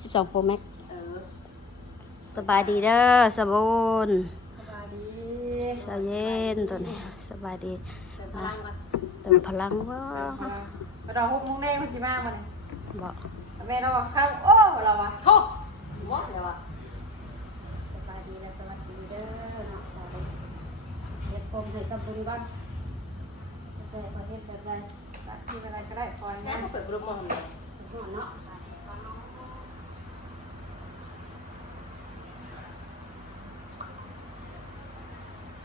สิบสองโปรแม็กเออสบายดีเด้อสะบุญสบายดีสาวเย็นตัวนี้สบายดีเดินทางมาเติมพลังว่าไปรอหกโมงแดงมันสิมาบ่เนี่ยบอกแม่เราว่าข้าวโอ้เราว่าโหหมดแล้วอะสบายดีและสวัสดีเด้อเนาะสาวเด็กเฮ็ดโปมให้สะบุญก่อนใส่ประเทศแบบใดตักที่อะไรก็ได้ก่อนแม่นะเขาเปิดบรมมองเลยหัวเนาะ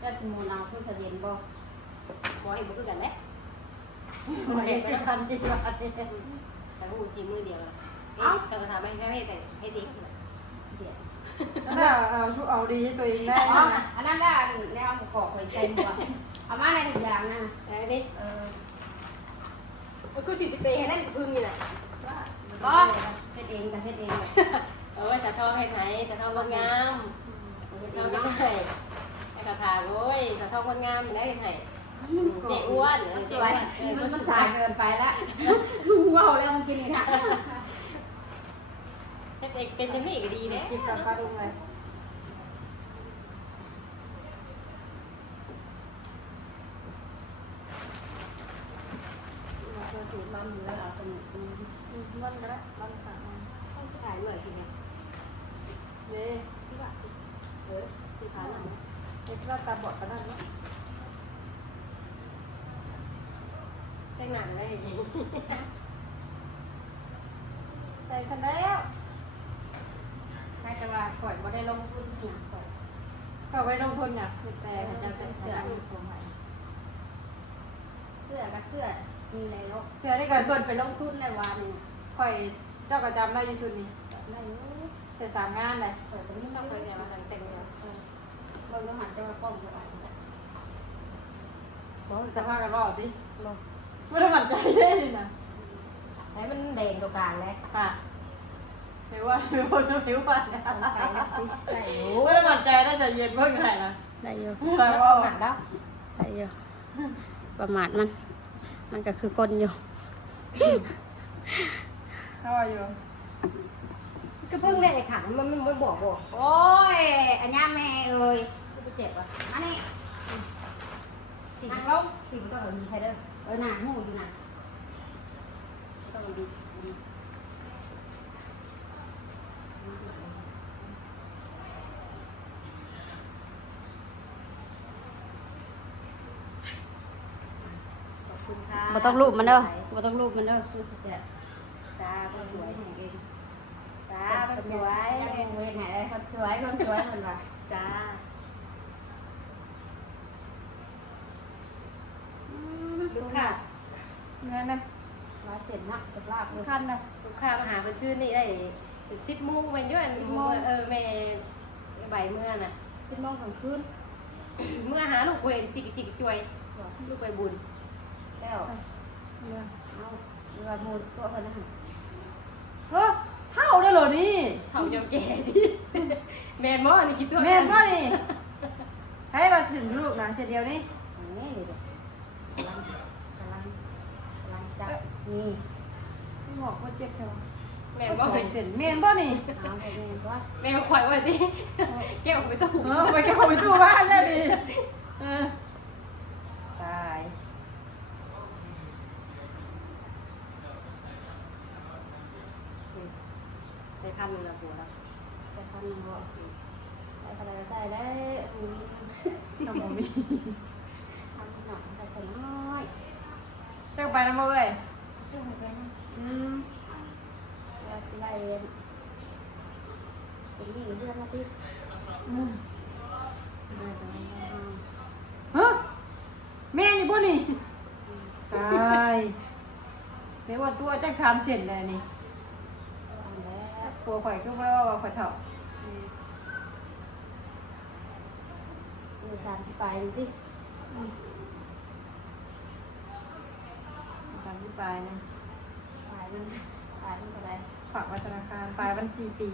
ก็สมูนเอาผู้เสด็จบ่หมอเห็นบุกกันแหละมาเห็นไปทันทีว่าเนี่ยแต่ก็หูซีมือเดียวเอ้าแต่ก็ทำให้แม่แต่ให้ติ๊กเดี๋ยวน่าเอาชุเอาดีตัวเองได้อ๋อนะอันนั้นแหละแนวหมูกรอบหอยใจหมวเอามาในทุกอย่างนะไอ้นี่เออมันคือสี่สิบปีให้ได้พึ่งนี่แหละก็เฮ็ดเองกับเฮ็ดเองแบบเออจะทองให้ไหนจะทองงดงามเฮ็ดเอเรางจะเนาะได้ให้ก ระถางโอ้ยจะทองงดงามได้ให้เจ๊อ้วนมันสเจ๊วยมันมันสายเกินไปแล้วว้าวแล้วมันกินนี่ค่ะเด็กเป็นจะไม่ก็ดีเนี่ยคิดกับป้าดุงเลยเราสูตรมันอยู่แล้วเอาเป็นอืมมันก็ได้มันสามต้องขายเหมือนทีเนี้ยนี่ที่ว่าเออที่ขายหลัง เด็กเราตาบอดกันนั่นเนาะแต่งหนังได้ยังใจฉันแล้วใครจะว่าข่อยบ่ได้ลงทุนหยังข่อยเข้าไปลงทุนเนี่ยคือแต่จะเป็นเสื้อมีตัวใหม่เสื้อกับเสื้อมีในโลกเสื้อนี่ก็ส่วนไปลงทุนในวันนี้ข่อยเจ้าก็จำได้อยู่ชุดนี้ได้อยู่เสื้อสามงานเลยข่อยก็มีชสัอบกคคนนเนี่ยมาแต่ง เนี่ยบางหันจะมากล้องบ่ได้บอกสภาพกันรอบดิไม่ได้มั่นใจเลยนี่นะให้มันแดงตัวกลางแล้วค่ะไม่ว่าไม่ว่าไม่ว่าไปแล้วสิได้อยู่ไม่ได้มั่นใจน่าจะเย็นเพิ่งไงนะได้อยู่อะไรวะประมาทแล้วได้อยู่ประมาทมัน มันก็คือคนอยู่เข้าว่าอยู่ก็เพิ่งได้ไอ้ขันมันมันมันบอกบอกโอ้ยอันนี้แม่เอ้ยกู เจ็บอะอันนี้สิ่งลงสิ่งก็เออมีใครเด้อเออหน้าหูอยู่น่ะต้องดีดีขอบคุณค่ะบ่ต้องรูปมันเด้อบ่ต้องรูปมันเด้อคือสิจะจ้าคนสวยของเองจ้าจ้าคคนนสสววยยยังเว้นไหนเลยคนสวยคนสวยมันว่าจ้า ลูกค้า เงินนะร้อยเสร็จนะกับลาบเลยคันนะลูกค้ามาหาเมื่อคืนนี่ได้ถึงสิบโมงเป็นย้อนเออแม่ใบเมื่อน่ะสิบโมงกลางคืนเมื่อหาลูกเวนจิกจิกจวยลูกไปบุญแล้วเอาเรือมูลตัวคนนั้นเฮ้ยเท่าได้เหรอนี่เขาเจ้าแก่ดิแมนมอนี่คิดตัวแม่นก็นี่ให้มาถึงลูกนะเสร็จเดียวนี่นี่เด็กกำลังกำลังกำลัง จับนี่หมอกว่าเจ็บเชียวแมนก็มอเสร็จแม่นบ่นี่เอาไปเรียนว่าแมนข่อยว่าดิแก้วไปตู้เออไปเข้าไปดูบ้านได้ดิเออตายใส่พันละปัวแล้วไปทำหัวใส่อะไรใส่ได้อืมน้ำมันมีทำหนักใส่ใส่น้อยเจ้าไปน้ำมันเว้ย จุ่มไปนะ อืม เราสิไล่เรียนเป็นนี่เพื่อนมาที่อืมมาตรงนี้เฮ้ยแม่นอยู่บ่นี่ตายแม่ว่าตัวจักสามเซนเลยนี่เอาแล้วตัวข่อยก็บ่ได้ว่าข่อยเท่ามือสามสิบปลายดูสิตามที่ปลายนะปลายมันปลายมันอะไร ฝากไว้ธนาคารปลายวันสี่ปี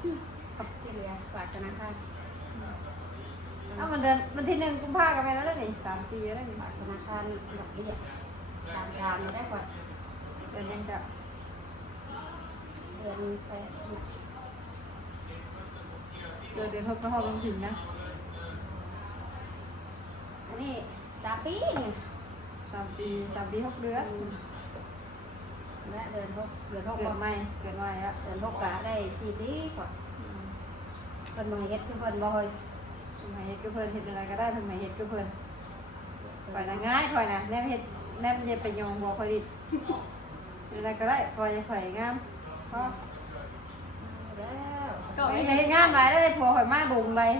ที่เหลือฝากธนาคารเอ้ามันเดือนวันที่หนึ่งกุมภาพันธ์กันไปแล้วนี่สามสี่แล้วนี่ฝากธนาคารดอกเบี้ยตามตามมาได้ก่อนเดือนยังจะเดือนอนแปดเดือนเดือนหกก็หอลงถึงนะอันนี้สามปีนี่สามปีสามปีหกเดือน และเดือนหกเดือนหกเกิก็ดใหม่เกิดใหม่ละเดือนหกก็ได้สี่ปีกว่าเพิ่นมาเฮ็ดคือเพิ่นบ่เฮ้ยทำไมเฮ็ดก็เพิ่นเฮ็ดอะไรก็ได้ทำไมเฮ็ดก็เพิ่นปล่อยนะง่ายปล่อยนะแนมเฮ็ดแนมเย็บไปยองบัวคอยดิอะไรก็ได้ปล่อยปล่อยงามพอแล้วก็ไม่ไม่เฮ็ดงามหลายเลยผัวข่อยมาบุงเลย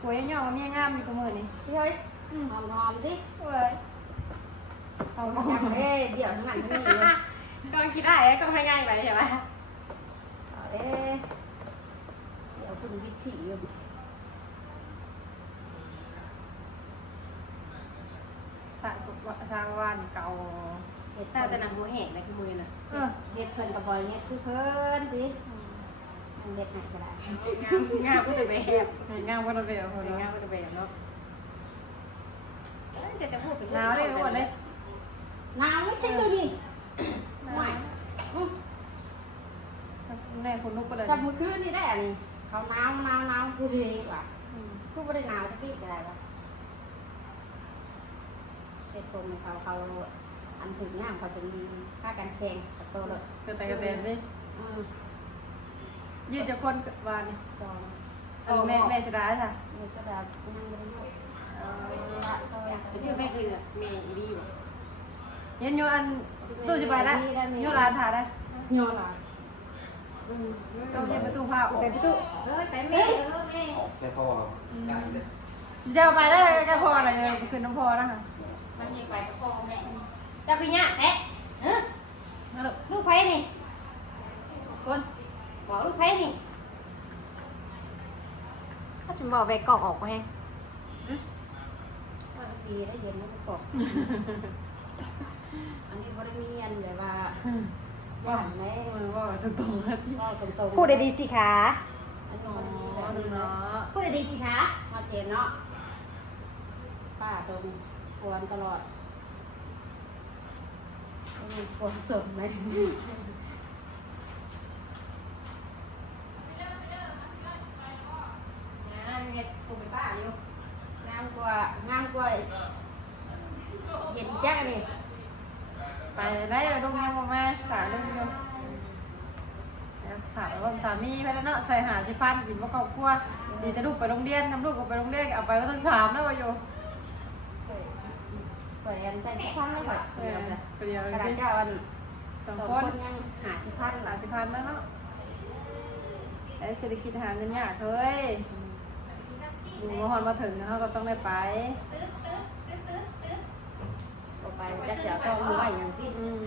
ผัวยังย่องกับเมียงามอยู่กับมือนี่พี่เฮ้ยหอมหอมๆสิเว้ยหอมหอมเอ้ยเดี๋ยวทั้งนั้นทั้งนี้เลย ก็คิดได้ก็ให้ง่ายไปใช่ไหมเอาเอ้ยเดี๋ยวคุณวิธีอยู่สร้างสร้างว่านเก่าเฮ็ดถ้าเพิ่นแต่หนังหัวแหกในขมือน่ะเออเฮ็ดเพิ่นกับบ่เฮ็ดคือเพิ่นสิมันเฮ็ดไหนก็ได้งามงามก็จะแบบเห็นงามก็ระเบียบคนงาเนาะมก็จะแบบเนาะแต่จะพูดเป็นหนาวเลยทุกคนเลยหนาวไม่ใช่ตัวนี้ไม่อื้อ แน่คนลุกก็เลยจับมือคืนนี่ได้อันนี้เขาหนาวหนาวหนาวคือดีกว่าคือบ่ได้หนาวสักทีก็ได้วะเฮ็ดคนเขาเขาอันถึงน้ำเขาจะมีค่ากันแข่งกับตัวเลยเกิดแต่กระเบนดิอืมยืดจะคนวานนี่สองเออแม่แม่สดาค่ะมีกระดาษนั่งบนโลกแต่ที่แม่คือแม่อีดีบ่ยันโยอันตู้จะไปแล้วโยร้านถ่ายได้โยนละ ต้องยันประตูผ้าไปประตูเฮ้ยไปแม่เออแม่ออกใส่พ่อครับได้เลยจะเอาไปได้ก็พออะไรเลยคืนน้ำพอนะคะมันยังไปกับพ่อแม่จะไปย่างแท้ฮะนั่นแหละลูกไผนี่คนบอกลูกไผนี่ถ้าฉันบอกไปกรอกออกไปแฮงก็ดีได้เย็นแล้วก็กรอกอันนี้บริมีอันแบบว่า ย่างแม่มือว่าตรงๆครับก็ตรงๆพูดได้ดีสิคะอันนอ๋ออนดูเนาะพูดได้ดีสิคะมาเจนเนาะป้าตรงควรตลอดมีควรสดไหมงานเฮ็ดกูไปป้าอยู่งามกว่างามกว่าเย็นแจ๊กนี่ ไปได้เลยดงยังมาขาดงยังขาดว่าสามีไปแล้วเนาะใส่หาสิพันกินว่าครอบครัวดีแต่ลูกไปโรงเรียนทำลูกก็ไปโรงเรียนเอาไปก็ต้องสามแล้ววะโยเปิดอันใส่สิพันไม่ค่อยเอเดียอวจ้ะเดียวกระดาษนี่เจ้าอันสองสองคคนนยังหาสิพันหาละสิพันแล้วเนาะไอ้เศรษฐกิจหาเงินยากเฮ้ยดูมาฮอนมาถึงเขาก็ต้องได้ไปต่อ ไปจะเสียซองมือไว้อย่างที่อืม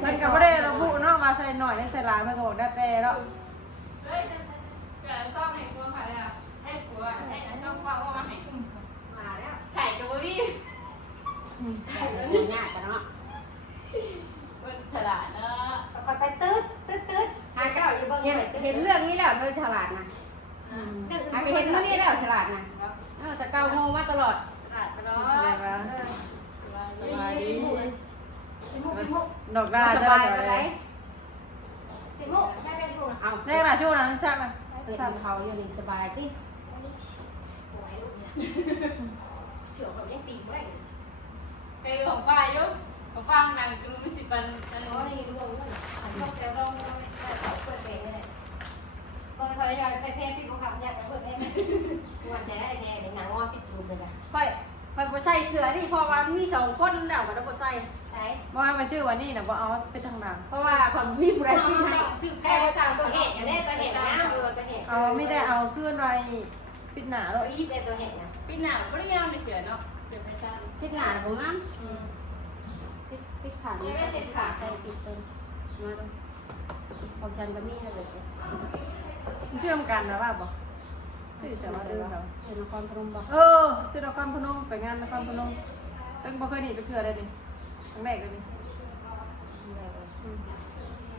เพิ่นก็บ่ได้ระบุเนาะมาใส่หน่อยได้ใส่หลายเพิ่นก็บอกได้แต่เนาะ ค่อยค่อยบ่ใส่เสื้อนี่เพราะว่ามีสองคนแล้วก็ต้องบ่ใส่ใช่บอกให้มาชื่อวันนี้นะบอกเอาไปทางดังเพราะว่าของพี่ผู้ใดพี่ให้ชื่อแพ้ทางตัวเหตุอย่างนี้ตัวเหตุนะตัวเหตุเอาไม่ได้เอาขึ้นไรปิดหนาแล้ตัววอีแต่ตัวเหตุนะพี่หนาวก็ได้ยอมไปเสือเนาะเสือไปจ้าพิดหน้าบ่งามพิด พิดขานี่ก็สิขาใส่ปิดเป็นมาดูของฉันก็มีนะเลยเชื่อมกันนะว่าบอกชื่อเสียว่าดื้อเขาเป็นนครพนมบ่เออชื่อนครพนมไปงานนครพนมเป็นบ่เคยหนีไปเถื่อเลยนี่ครั้งแรกเลยนี่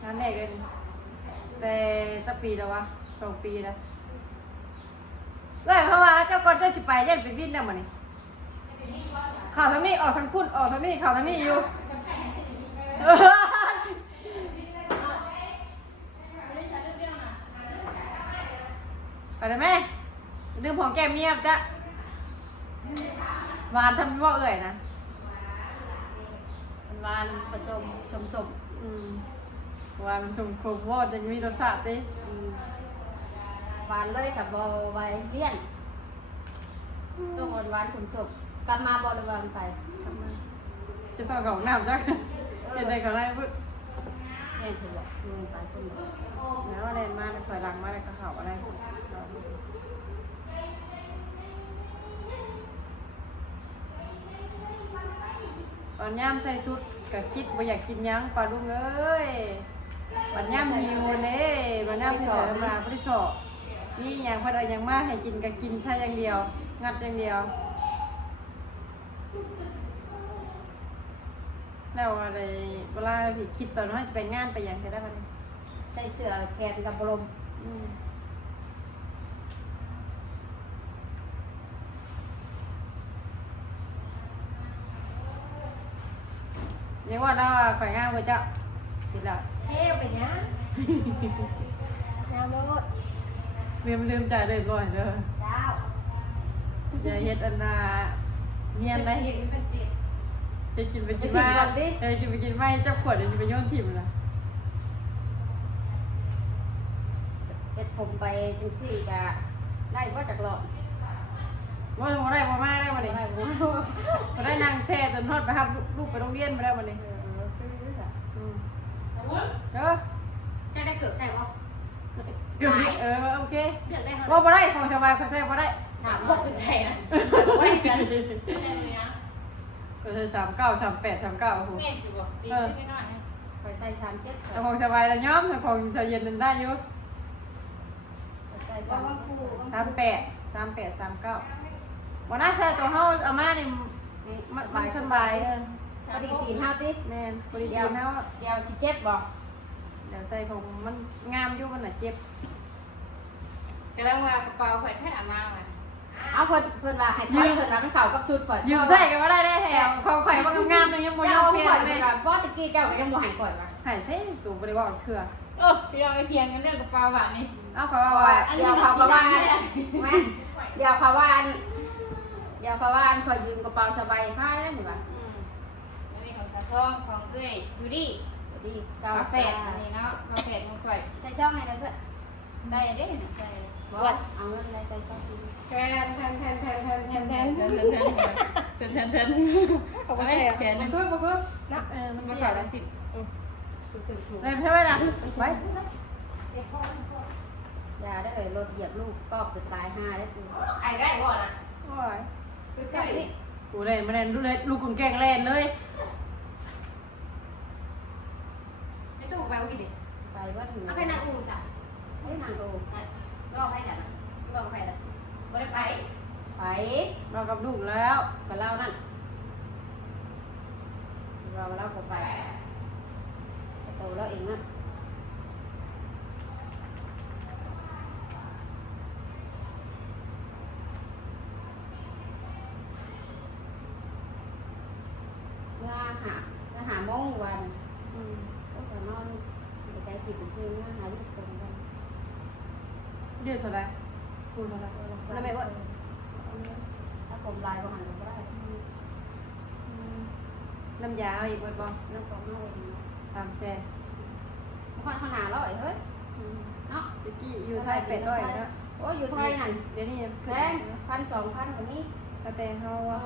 งานแรกเลยนี่แต่ตั้งปีแล้ววะสองปีแล้วเลยเขาว่าเจ้าก่อนเจ้าสิไปยันไปวิ่นได้มานี่ข่าวทางนี้ออกทางพุ่นออกทางนี้ข่าวทางนี้อยู่ ไปได้ไหม่ดึงผมแกมเงียบจ้ะหวานทำว่าเอื่อยนะหวานผสมสมสมหวานผสมขบว่าจะมีรสชาติดิหวานเลยกับบอใบเลี่ยนต้องหวานสมสมกลับมาบอลหวานไปกลับมาจะพาของน้ำจ้ะ เห็นได้ก็ได้พูดแม่ถือว่าลงไปคนเดียวแล้วอะไรมาแล้วถอยหลังมาแล้ก็เข่าอะไรตอนย่ามใส่ชุดก็คิดว่าอยากกินยังปลาลุงเอ้ยบัดย่ามหิวเน่บัดย่ามที่สอนมาพอดีสอบนี่อย่างพัดเอาหยังมาให้กินก็กินใช่อย่างเดียว งัดอย่างเดียว แล้วอะไรเวลาพี่คิดตอนว่าจะไปงานไปอย่างจะได้มันใส่เสื้อแขนกับบรมอืมนี่ว่าเราฝ่ายงานเพื่อจะติดละเฮ้ไปเนี้ยงามรถลืมลืมจ่ายเลยก่อนเด้อดาวอย่าเฮ็ดอันนาเนียนได้เห็นเป็นสิ จะกินไปกินมาเออกินไปกินมาเจ้าขวดเดี๋ยวจะไปโยนถิ่มละเอ็ดผมไปจังสี่กะได้ว่าจากหลอดว่าจะมาได้มามาได้มาดิได้บ่มาได้นางแช่จนทอดไปครับลูกไปโรงเรียนมาได้มาดิเออคือค่ะอืมเอาวุ้นเด้อจะได้เกือบใช่ป่ะเกือบเออโอเคเลือกได้เท่าไหร่ว่าบ่ได้ของชาวบ้านเขาใช้บ่ได้สามหกเป็นใช่นะไม่กันได้เลยนะ ก็ใช้สามเก้าสามแปดสามเก้าโอ้โหแม่ชิวดีไม่น้อยไปใส่สามเจ็ดแต่ของชาวบ้านละย้อมแต่ของชาวเย็นนั่นได้อยู่ใส่เพราะสามว่าครูสามแปดสามแปดสามเก้าวันน่าใช่ตัวเฮาเอามานี่มันมันสบายเออพอดีตีนห้าติแม่นบริเดีเดียยววเฮาเดียวสิเจ็ดบอกเดี๋ยวใส่ของมันงามอยู่มันน่ะเจ็บแต่แล้วว่ากระเป๋าแขวนแค่อามาอะ เอาเพิ่นเพิ่นว่าให้ข่อยเพิ่นว่าไม่เข่ากับชุดข่อยยืมใช่กันว่าได้ได้แถวของข่อยว่างามๆนึงยังบ่ยเจ้าอมเพีเพียยนนเลเลยยเพราะตะกี้เจ้าก็ยังบ่ให้ข่อยว่าหายใช่ตู่บ่ได้ว่าเถื่อเออพี่เราไอเพียงกันเรื่องกระเป๋าแบบนี้เอาเขาว่าว่าเดี๋ยวเขาก็ว่าแม่เดี๋ยวเขาว่าเดี๋ยวเขาว่าข่อยยืมกระเป๋าสบายพายแล้วนี่ว่าอืมอันนี้ของตาทองของเอ้ยจูดี้ดีกากาแฟแฟอันนี้เนาะกาแฟมันก่อยใส่ช่องให้แล้วเพื่อนได้ได้เนี่ยใช่บ่เอาเงินอะไรใส่ช่องดี แทนแทนแทนแทนแทนแทนแทนแทนแทนแทนแทนแทนเขาบ่แซ่แสนนึงบ่คือบ่คือนะเออมันมันเกี่ขายละสิบถูกถูกเลยใช่ไหมล่ะไว้ยาได้เลยรถเหยียบลูกก็เกิดตายห้าได้กูไอ้ได้บ่นะโอ้ยคือใช่ใช่ดิกูเลยมาเล่นลูกเล่นลูกกงแกงเล่นเลยไม่ตู้ไปวิ่งดิไปว่าถึงเอาแค่นางอูสัเฮ้ยนางโตรอให้จ้ะรอให้จ้ะไม่ได้ไป ไป เรากับลูกแล้วกับเรานั่นเราเราก็ไปโตแล้วเองนะเมื่อหาเมื่อหาโมงวันอืมก็จะนอนไปใจสิบเป็นชื่อเมื่อหาลูกตรงกันยืดเท่าไหร่คูณเท่าไหร่แล้วไม่ว่า ถ้าผมลายก็หันก็ได้น้ำยาเอาอีกเบิดบ่น้ำของเราเองสามแสนคนขนาดเราเฮ้ยเนาะตะกี้อยู่ไทยเป็ดร้อยแล้วโอ้ยอยู่ไทยนั่นเดี๋ยวนี้แพงพันสองพันกว่านี้กระแตเฮาว่า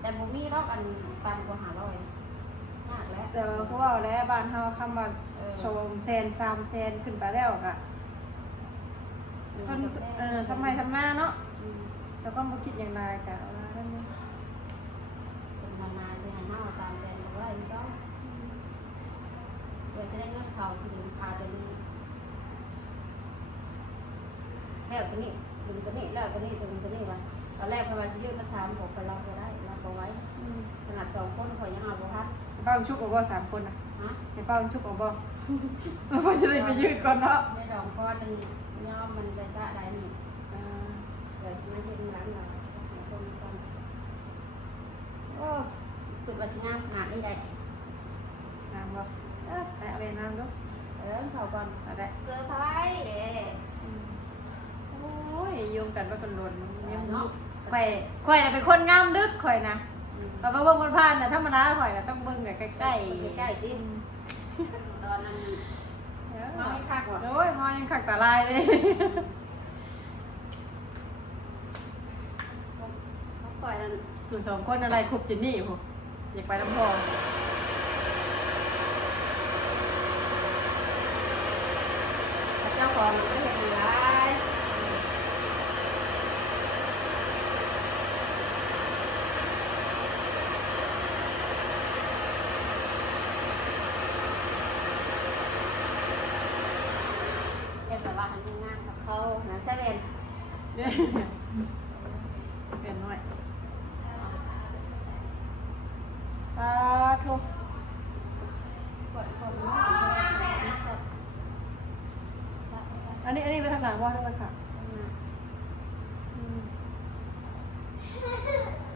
แต่ผมมีรอบอันปันกว่าหาร้อยมากแล้วแต่ว่าพวกเราแล้วบ้านเฮาคำว่าสองแสนสามแสนขึ้นไปแล้วก็เพิ่นเอ่อทำไมทำหน้าเนาะ แล้วก็บ่คิดอย่างไรก็เอามานั่นนี่เป็นนานๆจะหันหน้าสามแสนก็ได้ไม่ต้องเดี๋ยวจะได้เงินเขาที่ดึงพาตัวนี้แล้วตัวนี้ดึงตัวนี้แล้วตัวนี้ดึงตัวนี้วะตอนแรกพอมาซื้อยืดมาสามบอกไปเราก็ได้รับเราไว้ขนาดสองคนข่อยยังเอาบ่ทันเป้าชุกเอาบ่สามคนน่ะให้เป้าชุกเอาบ่เราก็จะได้ไปยืดก่อนเนาะไม่ดองก้อนหนึ่งย่อมมันไปซะได้หนี่อ่า เดี๋ยวฉันมาเห็นร้านเราชมกันโอ้คือว่าสิงามขนาดนี้ได้น้ำบ่เออไปเอาไปน้ำดูเออเขาก่อนเอาได้เซอร์ไพรส์เด้อืมยมกันว่ากันลนยังเนาะข่อยข่อยน่ะเป็นคนงามดึกข่อยนะแต่ว่าเบิ่งคนผ่านน่ะธรรมดาข่อยน่ะต้องเบิ่งแบบใกล้ๆใกล้ใกล้ที่ตอนนั้นเออน้อยคักว่ะโอ้ยมอยังขักตาลายเลย ข่อยนั่นหนูสองคนอะไรคบจินนี่ผมอยากไปน้ำพองเจ้าของมันก็เห็นอยู่แล้ว เป็นแบบว่าทำงานกับเขานะเซเว่น เนี่ยเป็นหน่อยปลาทุกปวดคนมากอันนี้อันนี้ไปทางหลังว่าด้วยค่ะอืม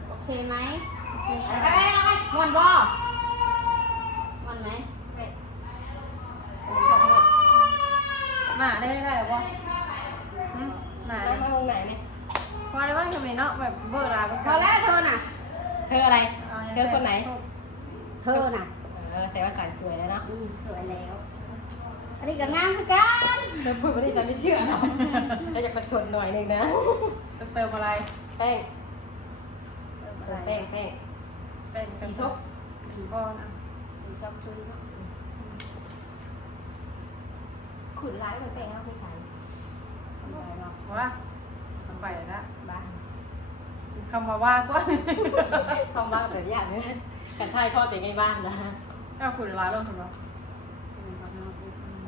โอเคไหมโอเคไปค่ะไปไปม่วนบ่ม่วนไหม หมาได้ได้หรอวะอืมหมา ได้ ได้ มาลงไหนเนี่ย พอได้บ้างทำไมเนาะแบบเบอร์ลา พอแล้วเธอน่ะ เธออะไร เธอคนไหน เธอน่ะ เออแต่ว่าสายสวยแล้วเนาะ อืมสวยแล้ว อันนี้ก็งามคือกัน เธอพูดไม่ได้ฉันไม่ เชื่อเนาะเราจะประชดหน่อยหนึ่งนะเติมอะไรแป้งอะไรแป้งแป้งเป็นสีส้มสีก้อนอะสีส้มชุนเนาะขุนร้ายมันแป้งเอาไปขายทำไมเนาะว่าทำไปละบ้านคำว่าว่าก็ทำบ้านแบบอย่างนี้กันทายพ่อแต่ไงบ้านนะก็คุณร้ายลงคุณว่า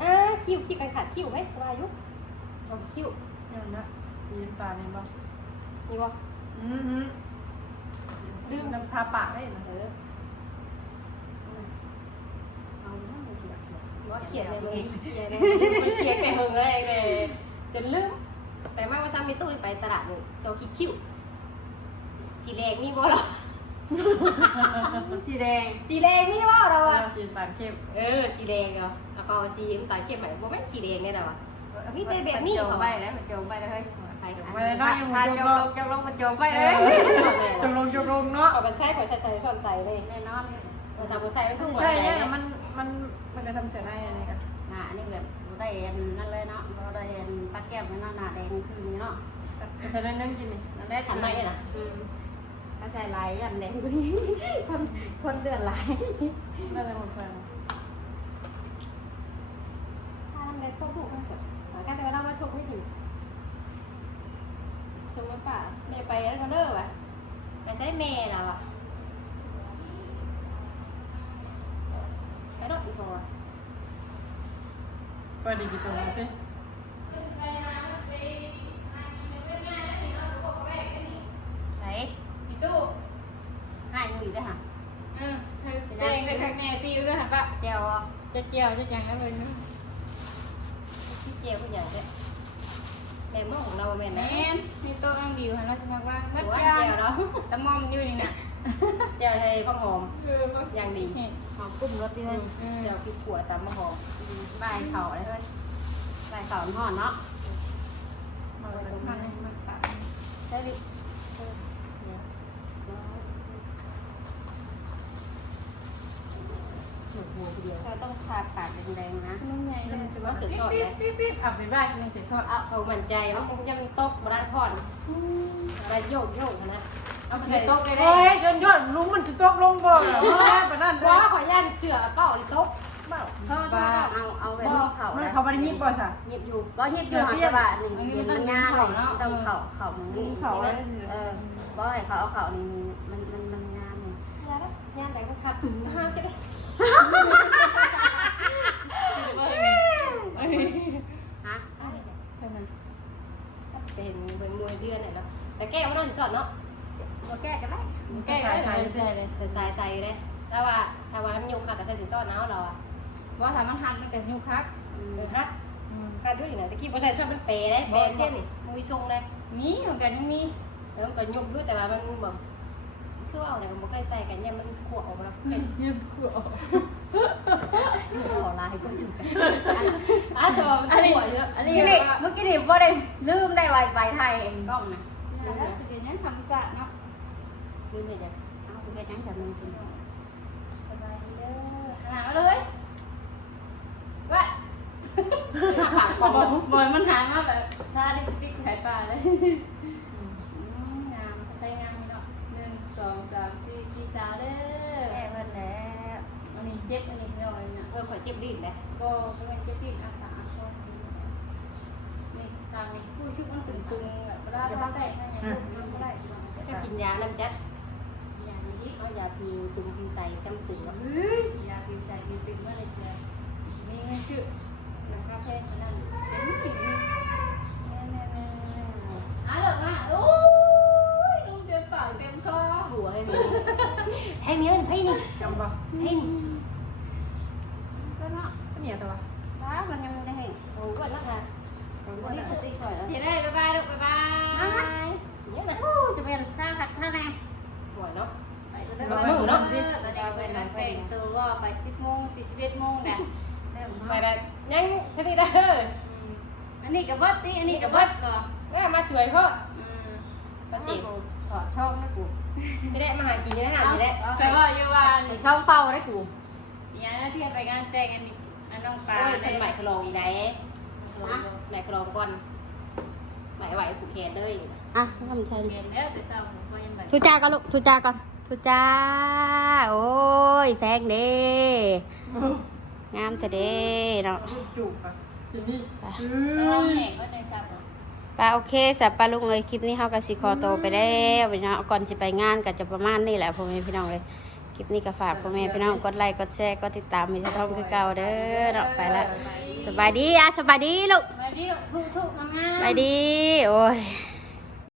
อ่าคิ้วคิ้วกันขาดคิ้วไหมวายุ ทำคิ้วเนี่ยนะสีน้ำตาลนี่บ่นี่วะอือหือลืมน้ำทาปากได้นะเออเอาเรื่องมาเสียบเสียบว่าเขียนเลยเลยเขียนเลยมันเขียนแก่หึงเลยเลยจนลืมแต่มาว่าซ้ำมีตู้ไปตลาดเลยโซคิคิ้วสีแดงมีบ่หรอสีแดงสีแดงมีบ่หรอวะสีน้ำตาลเข้มเออสีแดงเหรอแล้วก็สีน้ำตาลเข้มไปบ่แม่นสีแดงเนี่ยหรอวะ มีแต่แบบนี้โจเหรมอไปแล้วมันโจมไปแล้วเฮ้ยไปกับไม่ได้น้อยยังพาจโจงมลลงงโจมลงมันโจมไปเอเลอยจงลงจงลงเนาะเอาไปใส่ขอใส่ใส่ช้อนใส่เลยแน่นอนเราทำไปใส่ไม่ถูกใช่เนี่ยมันมันมันจะทำเสียได้อันนี้กันหน้านี่แบบได้เอ็นนั่นเลยเนาะเราได้เอ็นปลาแก้มไว้เนาะหน้าแดงคือนี้เนาะใช้ได้นั่งกินนี่นั่นได้ทันไหมนะอืมถ้าใส่ลายยันแดงกว่านี้คนคนเดือดลายน่าจะหมดไฟถ้าทำได้ต้องถูกกันหมดหา การแต่ว่าเรามาชกไม่ถึงสมมติป่าเมย์ไปแล้วก็เลิกว่ะไปใช้เมย์แล้วอะไปรถอีกพอเปิดดีกี่ตัวพี่ไหนอีตู้ให้หนุ่ยด้วยค่ะอืมเจ๊งเลยค่ะแม่ตีด้วยค่ะปะเจียวอะจะเกี่ยวจะยังอะไรนึง พี่เจียวคุณอย่างเนี้ยแม่เมื่อของเราแม่แมนะนมีโต๊ะอังดิวหันมาสมัครว่างหันัดวเกี่ยวเจียวเนาะตะมอมอยู่นี่นะเจียวไทยข้าวหอมเอออย่างดีหอมกุ้มรสที่นั่นเดี๋ยวพี่ขัวตามมาหอมใบเข่าเลยเฮ้ยใบเข่ามันห่อนเนาะมาเลยมาเลยมาตัด ใช่ดิ เราต้องทาปากแดงๆนะนุ่มใหญ่เลยจะว่าเสียช็อตเลยปิ๊บปิ๊บอะไปบ้านเสียช็อตเอาเอามั่นใจว่าคงยังตกมาได้พอดมาโยกโยกนะเอาเสียตกไปได้โอ้ยจนยอดลุงมันจะตกลงบ่เหรอปนั่นว้าขอย่านเสือเป้าตกเป้าเธอเธอเอาเอาแบบนี้เข่ามันนะเขาไม่ได้ยิบบ่สะหยิบอยู่บ่เฮ็ดอยู่หักบะนี่มันงานเลยต้องเข่าเข่ามันนี่เออบ่ให้เขาเอาเข่านี่มันมันมันงานนี่ ยาละยาแต่ก็ขับห้าจะได้ฮะเป็นเบิ่งมวยเดือนไหนเนาะแต่แก้ไม่ต้องสอดเนาะบ่แก้กันได้แก้ได้ใส่ใส่เลยแต่ใส่ใส่เลยแต่ว่าถ้าว่ามันยุงขาดก็ใส่สีซอดเนาะเราอะว่าถ้ามันหันมันก็ยุคักเออฮัดฮัดด้วยนะตะกี้พอใส่ชอบมันเปย์ได้เปย์เช่นนี่มันมีทรงเลยมีเหมือนกันยังมีแล้วมันก็ยุบด้วยแต่ว่ามันแบบ คือว่าอะไรก็บ่เคยใส่กันเนี่ยมันขวบออกมาแล้วยิบกูออกขอลายก็ถึงกันอะสมองอันนี้อันนี้นี่เมื่อกี้นี่ว่าได้ลืมได้ไวไฟไทยเองกล้องนะแล้วสิเป็นยังธรรมศาสตร์เนาะลืมเลยจ้ะเอาไปยังจับมือคุณสบายเด้อหามาเลยว่าปากกล้องบอยมันหางมาแบบท่าดิสติกหายป่าเลยงามใช้งามเนาะหนึ่งสองสาม สี่สี่สาวเด้อแม่เพิ่นแล้วอันนี้เจ็บอันนี้น้อยนะเพิ่นขอจิบดิ้นเลยก็เป็นเจ็บที่อาสาก็นี่ตามนี้ผู้ชื่อมันตึงๆแบบเวลาเราได้ให้ยังมันไม่ได้จะกินยาแล้วจัดอย่างนี้เอายาพิวจุ่มพิวใส่จำตึงแล้วเฮ้ยยาผิวใส่ผิวตึงเมื่อไรเสียมีเงินชื่อหลังคาแพงนั่นเป็นผู้หญิงอะเหรอมาโอ้ยลุงเต็มปากเต็มคอ หัวให้มึงแทงนี้เลยให้นี่ จำบ่ ให้นี่ ก็เนาะ ก็เนี่ยแต่ว่า ฟ้ามันยังได้ให้โอ้ก็แล้วค่ะวันนี้จะตีก่อนแล้ว ทีได้บ๊ายบายลูกบ๊ายบาย เนี่ยนะจะเป็นสร้างหัดท่าแน่หัวเนาะ ไปจะได้ไปเนาะตอนนี้ไปนั่งแต่งตัวก็ไปสิบโมงสี่สิบเอ็ดโมงเนี่ย ไปได้ยังชนิดได้เด้อ อันนี้กับเบิร์ตนี่อันนี้กับเบิร์ตเหรอ แม่มาสวยเพราะ อืม ปฏิถอดช่องให้กู จะได้มาหากิ นี่แหละแต่ว่าอยู่วันไอช่องเป้าได้กูอย่างนั้นที่ไปงานแต่งอันนี้อันน้องปลาเป็นใหม่ขลองอีไหนใหม่ขลองก่อนใหม่ไหวผูกแขนเลยอะทำใช่เรียนเช้าผมก็ยังแบบทุจ้าก่อนลูกทุจ้าก่อนทุจ้า โอ้ยแฟงเด้งามจะเด้เนาะจูบอะทีนี้ร้องแหงก็ในเช้าปลาโอเคสับปลาลุงเอ้ยคลิปนี้เฮาก็สิขอโตวไปแล้วพี่น้องก่อนสิไปงานก็จะประมาณนี้แหละพ่อแม่พี่น้องเลยคลิปนี้ก็ฝากพ่อแม่พี่น้องกดไลค์กดแชร์กดติดตามมีช่องคือเก่าเด้อเนาะไปละสบายดีอะสบายดีลูกสวัสดีลูกทุกๆงามสบายดี โอ้ยๆ